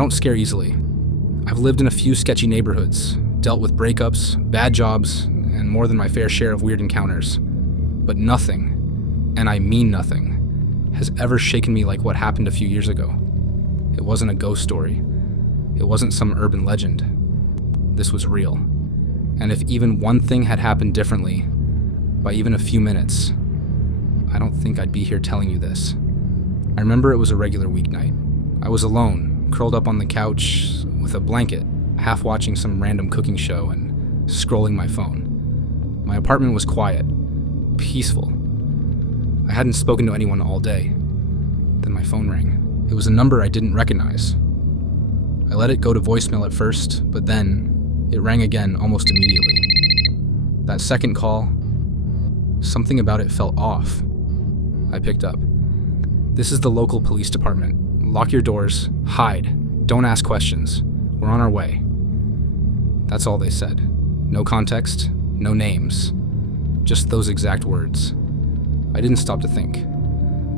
don't scare easily. I've lived in a few sketchy neighborhoods, dealt with breakups, bad jobs, and more than my fair share of weird encounters. But nothing, and I mean nothing, has ever shaken me like what happened a few years ago. It wasn't a ghost story. It wasn't some urban legend. This was real. And if even one thing had happened differently, by even a few minutes, I don't think I'd be here telling you this. I remember it was a regular weeknight. I was alone, curled up on the couch with a blanket, half watching some random cooking show and scrolling my phone. My apartment was quiet, peaceful. I hadn't spoken to anyone all day. Then my phone rang. It was a number I didn't recognize. I let it go to voicemail at first, but then it rang again almost immediately. That second call, something about it felt off. I picked up. "This is the local police department. Lock your doors, hide, don't ask questions. We're on our way." That's all they said. No context, no names. Just those exact words. I didn't stop to think.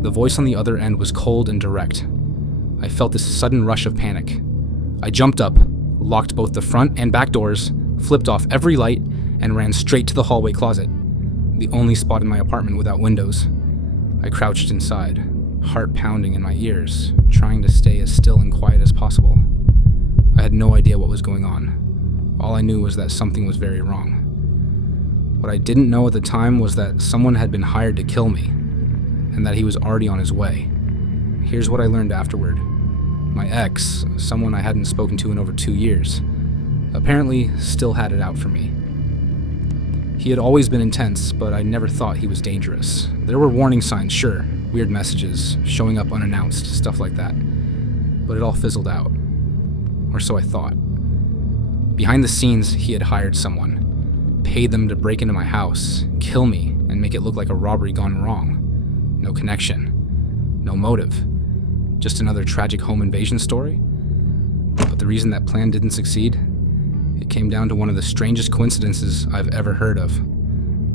The voice on the other end was cold and direct. I felt this sudden rush of panic. I jumped up, locked both the front and back doors, flipped off every light, and ran straight to the hallway closet, the only spot in my apartment without windows. I crouched inside, heart pounding in my ears, trying to stay as still and quiet as possible. I had no idea what was going on. All I knew was that something was very wrong. What I didn't know at the time was that someone had been hired to kill me, and that he was already on his way. Here's what I learned afterward. My ex, someone I hadn't spoken to in over 2 years, apparently still had it out for me. He had always been intense, but I never thought he was dangerous. There were warning signs, sure, weird messages, showing up unannounced, stuff like that. But it all fizzled out. Or so I thought. Behind the scenes, he had hired someone, paid them to break into my house, kill me, and make it look like a robbery gone wrong. No connection. No motive. Just another tragic home invasion story? But the reason that plan didn't succeed? It came down to one of the strangest coincidences I've ever heard of.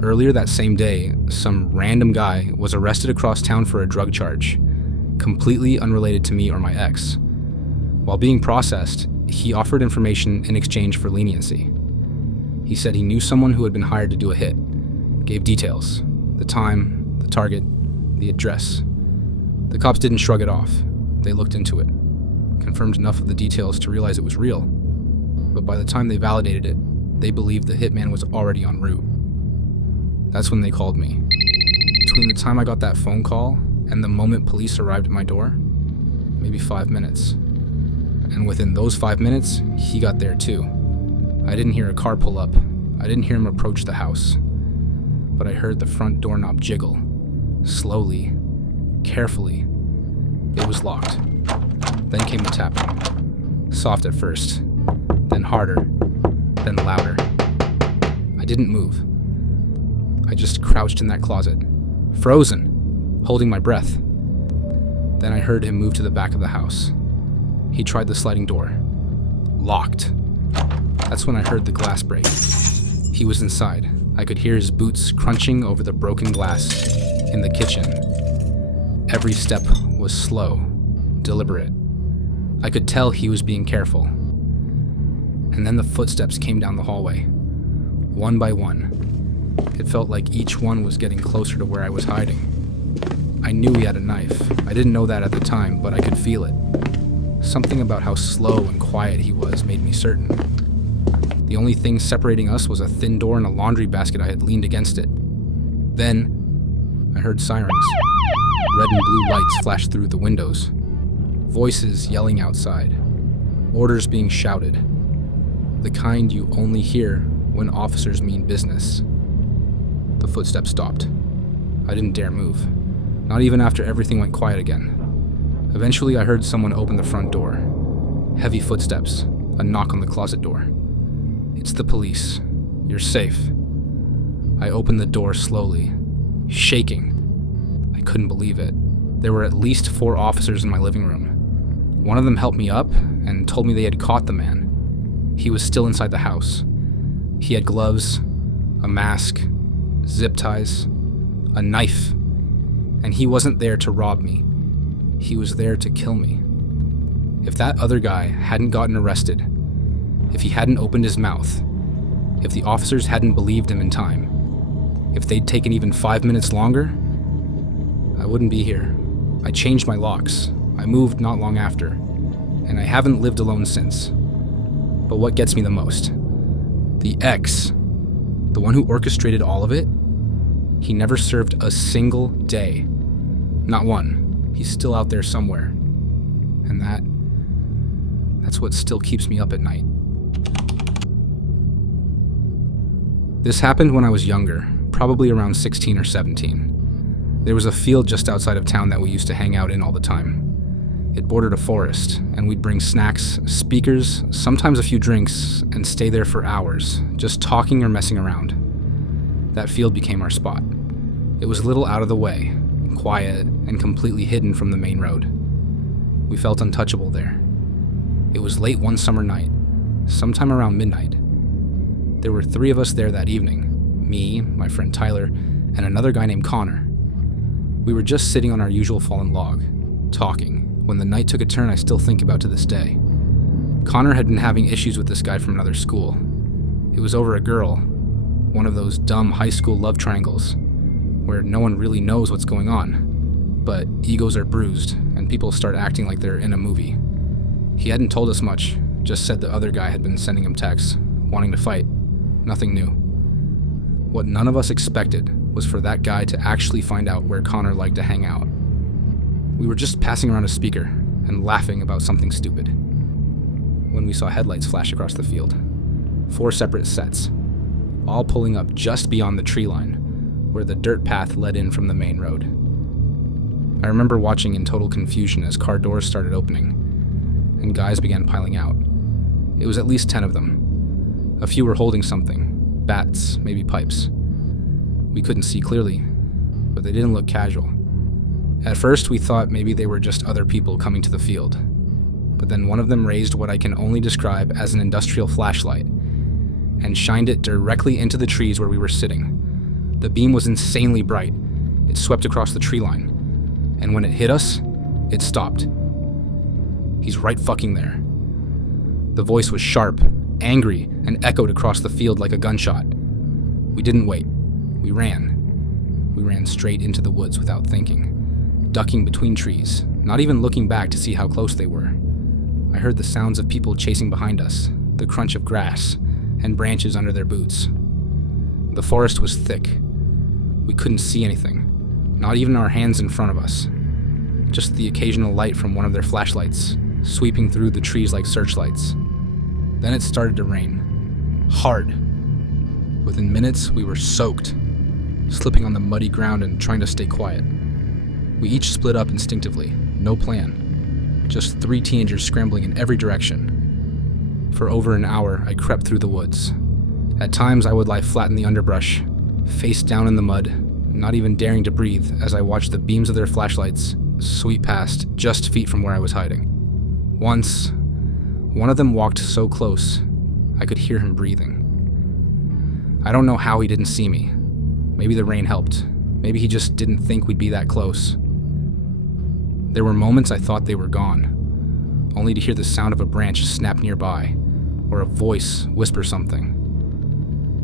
Earlier that same day, some random guy was arrested across town for a drug charge, completely unrelated to me or my ex. While being processed, he offered information in exchange for leniency. He said he knew someone who had been hired to do a hit, gave details, the time, the target, the address. The cops didn't shrug it off. They looked into it, confirmed enough of the details to realize it was real. But by the time they validated it, they believed the hitman was already en route. That's when they called me. Between the time I got that phone call and the moment police arrived at my door, maybe 5 minutes. And within those 5 minutes, he got there too. I didn't hear a car pull up. I didn't hear him approach the house. But I heard the front doorknob jiggle. Slowly, carefully. It was locked. Then came the tapping. Soft at first, then harder, then louder. I didn't move. I just crouched in that closet, frozen, holding my breath. Then I heard him move to the back of the house. He tried the sliding door. Locked. That's when I heard the glass break. He was inside. I could hear his boots crunching over the broken glass in the kitchen. Every step was slow, deliberate. I could tell he was being careful. And then the footsteps came down the hallway, one by one. It felt like each one was getting closer to where I was hiding. I knew he had a knife. I didn't know that at the time, but I could feel it. Something about how slow and quiet he was made me certain. The only thing separating us was a thin door and a laundry basket I had leaned against it. Then, I heard sirens. Red and blue lights flashed through the windows. Voices yelling outside. Orders being shouted. The kind you only hear when officers mean business. The footsteps stopped. I didn't dare move. Not even after everything went quiet again. Eventually, I heard someone open the front door. Heavy footsteps. A knock on the closet door. "It's the police. You're safe." I opened the door slowly, shaking. I couldn't believe it. There were at least 4 officers in my living room. One of them helped me up and told me they had caught the man. He was still inside the house. He had gloves, a mask, zip ties, a knife, and he wasn't there to rob me. He was there to kill me. If that other guy hadn't gotten arrested, if he hadn't opened his mouth, if the officers hadn't believed him in time, if they'd taken even 5 minutes longer, I wouldn't be here. I changed my locks. I moved not long after, and I haven't lived alone since. But what gets me the most? The ex, the one who orchestrated all of it, he never served a single day. Not one. He's still out there somewhere. And that's what still keeps me up at night. This happened when I was younger, probably around 16 or 17. There was a field just outside of town that we used to hang out in all the time. It bordered a forest, and we'd bring snacks, speakers, sometimes a few drinks, and stay there for hours, just talking or messing around. That field became our spot. It was a little out of the way, quiet, and completely hidden from the main road. We felt untouchable there. It was late one summer night, sometime around midnight. There were 3 of us there that evening, me, my friend Tyler, and another guy named Connor. We were just sitting on our usual fallen log, talking, when the night took a turn I still think about to this day. Connor had been having issues with this guy from another school. It was over a girl, one of those dumb high school love triangles, where no one really knows what's going on, but egos are bruised and people start acting like they're in a movie. He hadn't told us much, just said the other guy had been sending him texts, wanting to fight. Nothing new. What none of us expected was for that guy to actually find out where Connor liked to hang out. We were just passing around a speaker and laughing about something stupid when we saw headlights flash across the field. 4 separate sets, all pulling up just beyond the tree line, where the dirt path led in from the main road. I remember watching in total confusion as car doors started opening, and guys began piling out. It was at least 10 of them. A few were holding something, bats, maybe pipes. We couldn't see clearly, but they didn't look casual. At first, we thought maybe they were just other people coming to the field. But then one of them raised what I can only describe as an industrial flashlight and shined it directly into the trees where we were sitting. The beam was insanely bright. It swept across the tree line. And when it hit us, it stopped. He's right fucking there. The voice was sharp, angry, and echoed across the field like a gunshot. We didn't wait. We ran. We ran straight into the woods without thinking, ducking between trees, not even looking back to see how close they were. I heard the sounds of people chasing behind us, the crunch of grass, and branches under their boots. The forest was thick. We couldn't see anything, not even our hands in front of us. Just the occasional light from one of their flashlights, sweeping through the trees like searchlights. Then it started to rain. Hard. Within minutes, we were soaked, slipping on the muddy ground and trying to stay quiet. We each split up instinctively, no plan. Just 3 teenagers scrambling in every direction. For over an hour, I crept through the woods. At times, I would lie flat in the underbrush, face down in the mud, not even daring to breathe as I watched the beams of their flashlights sweep past just feet from where I was hiding. Once, one of them walked so close, I could hear him breathing. I don't know how he didn't see me. Maybe the rain helped. Maybe he just didn't think we'd be that close. There were moments I thought they were gone, only to hear the sound of a branch snap nearby, or a voice whisper something.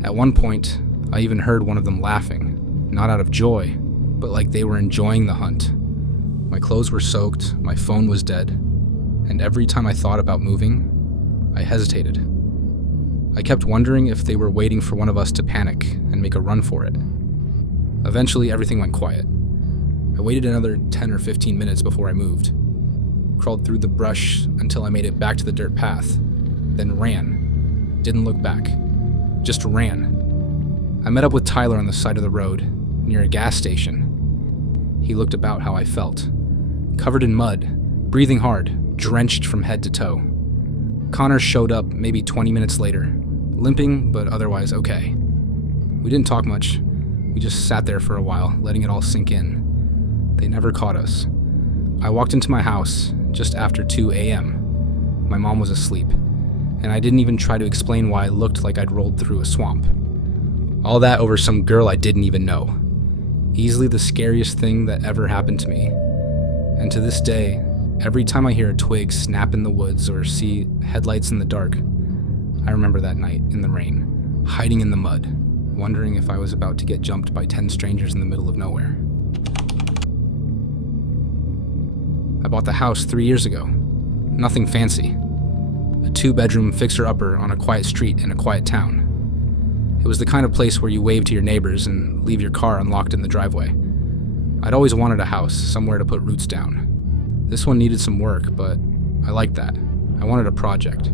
At one point, I even heard one of them laughing, not out of joy, but like they were enjoying the hunt. My clothes were soaked, my phone was dead, and every time I thought about moving, I hesitated. I kept wondering if they were waiting for one of us to panic and make a run for it. Eventually, everything went quiet. I waited another 10 or 15 minutes before I moved, crawled through the brush until I made it back to the dirt path, then ran. Didn't look back. Just ran. I met up with Tyler on the side of the road, near a gas station. He looked about how I felt. Covered in mud, breathing hard, drenched from head to toe. Connor showed up maybe 20 minutes later, limping but otherwise okay. We didn't talk much. We just sat there for a while, letting it all sink in. They never caught us. I walked into my house just after 2 a.m. My mom was asleep, and I didn't even try to explain why I looked like I'd rolled through a swamp. All that over some girl I didn't even know. Easily the scariest thing that ever happened to me. And to this day, Every time I hear a twig snap in the woods or see headlights in the dark, I remember that night in the rain, hiding in the mud, wondering if I was about to get jumped by 10 strangers in the middle of nowhere. I bought the house 3 years ago. Nothing fancy. A 2-bedroom fixer-upper on a quiet street in a quiet town. It was the kind of place where you wave to your neighbors and leave your car unlocked in the driveway. I'd always wanted a house, somewhere to put roots down. This one needed some work, but I liked that. I wanted a project.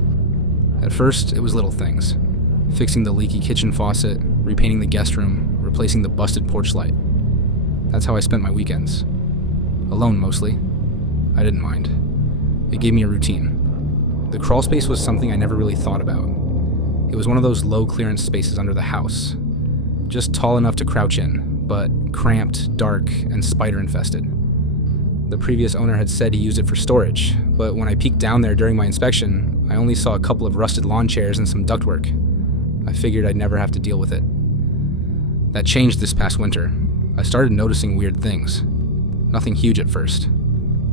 At first, it was little things. Fixing the leaky kitchen faucet, repainting the guest room, replacing the busted porch light. That's how I spent my weekends. Alone, mostly. I didn't mind. It gave me a routine. The crawl space was something I never really thought about. It was one of those low-clearance spaces under the house. Just tall enough to crouch in, but cramped, dark, and spider-infested. The previous owner had said he used it for storage, but when I peeked down there during my inspection, I only saw a couple of rusted lawn chairs and some ductwork. I figured I'd never have to deal with it. That changed this past winter. I started noticing weird things. Nothing huge at first.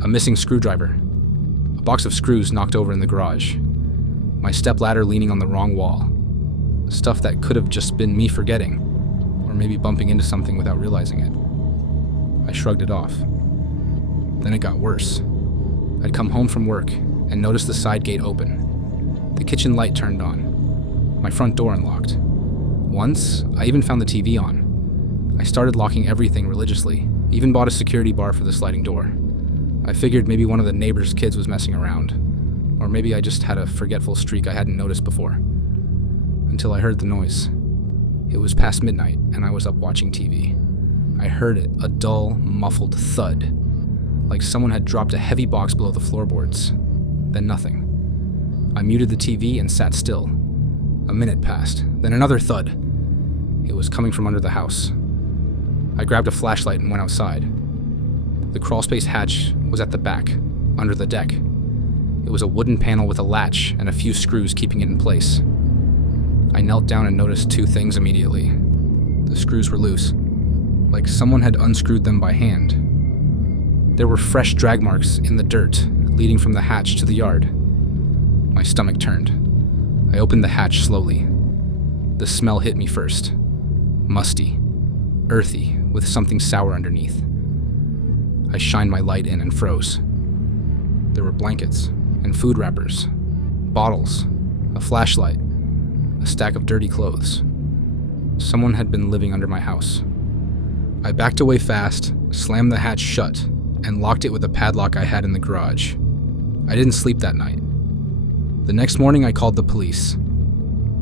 A missing screwdriver. A box of screws knocked over in the garage. My stepladder leaning on the wrong wall. Stuff that could have just been me forgetting, or maybe bumping into something without realizing it. I shrugged it off. Then it got worse. I'd come home from work and noticed the side gate open. The kitchen light turned on. My front door unlocked. Once, I even found the TV on. I started locking everything religiously, even bought a security bar for the sliding door. I figured maybe one of the neighbor's kids was messing around, or maybe I just had a forgetful streak I hadn't noticed before. Until I heard the noise. It was past midnight, and I was up watching TV. I heard it, a dull, muffled thud, like someone had dropped a heavy box below the floorboards. Then nothing. I muted the TV and sat still. A minute passed, then another thud. It was coming from under the house. I grabbed a flashlight and went outside. The crawlspace hatch was at the back, under the deck. It was a wooden panel with a latch and a few screws keeping it in place. I knelt down and noticed 2 things immediately. The screws were loose, like someone had unscrewed them by hand. There were fresh drag marks in the dirt leading from the hatch to the yard. My stomach turned. I opened the hatch slowly. The smell hit me first. Musty, earthy, with something sour underneath. I shined my light in and froze. There were blankets and food wrappers, bottles, a flashlight, a stack of dirty clothes. Someone had been living under my house. I backed away fast, slammed the hatch shut, and locked it with a padlock I had in the garage. I didn't sleep that night. The next morning I called the police.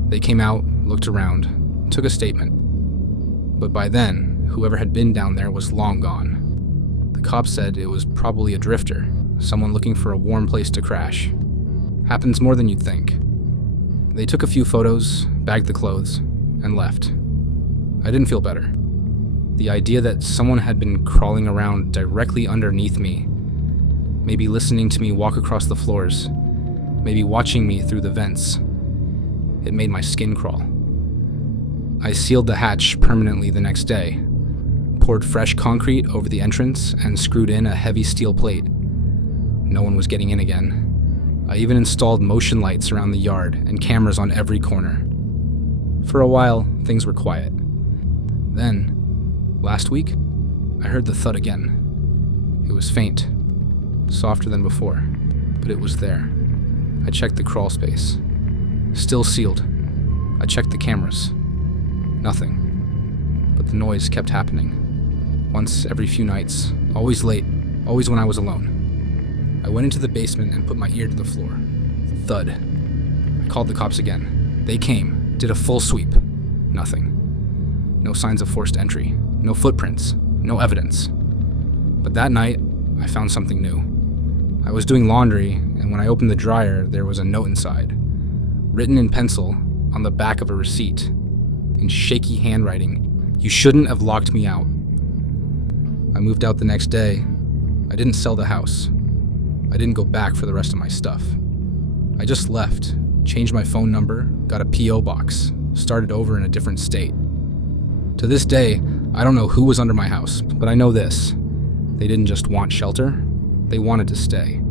They came out, looked around, took a statement. But by then, whoever had been down there was long gone. The cops said it was probably a drifter, someone looking for a warm place to crash. Happens more than you'd think. They took a few photos, bagged the clothes, and left. I didn't feel better. The idea that someone had been crawling around directly underneath me, maybe listening to me walk across the floors, maybe watching me through the vents, it made my skin crawl. I sealed the hatch permanently the next day, poured fresh concrete over the entrance, and screwed in a heavy steel plate. No one was getting in again. I even installed motion lights around the yard and cameras on every corner. For a while, things were quiet. Then, last week, I heard the thud again. It was faint, softer than before, but it was there. I checked the crawl space. Still sealed. I checked the cameras. Nothing. But the noise kept happening. Once every few nights, always late, always when I was alone. I went into the basement and put my ear to the floor. Thud. I called the cops again. They came, did a full sweep. Nothing. No signs of forced entry. No footprints. No evidence. But that night, I found something new. I was doing laundry, and when I opened the dryer, there was a note inside. Written in pencil on the back of a receipt. In shaky handwriting, "You shouldn't have locked me out." I moved out the next day. I didn't sell the house. I didn't go back for the rest of my stuff. I just left, changed my phone number, got a P.O. box, started over in a different state. To this day, I don't know who was under my house, but I know this. They didn't just want shelter, they wanted to stay.